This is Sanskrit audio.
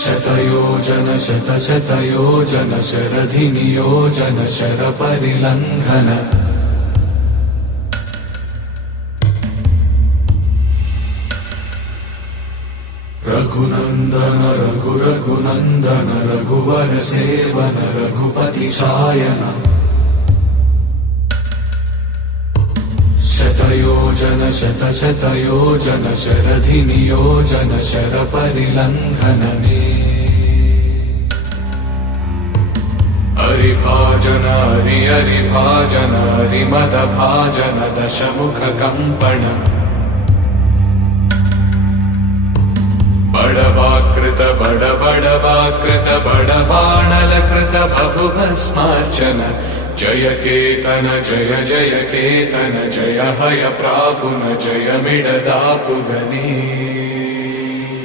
शतयोजन शतशतयोजन शरधिनियोजन शरपरिलङ्घन रघुनन्दन रघुरघुनन्दन रघुवर सेवन रघुपति चायन शतयोजन शतशतयोजन शरधिनियोजन शरपरिलङ्घन मे हरिभाजन हरिभाजन हरिमदभाजन दशमुखकम्पण बडवाकृत बडवाकृत बडबाणलकृत बहुभस्मार्चन जय केतन जय केतन जय हय प्रापुन जय मिडदापुगने।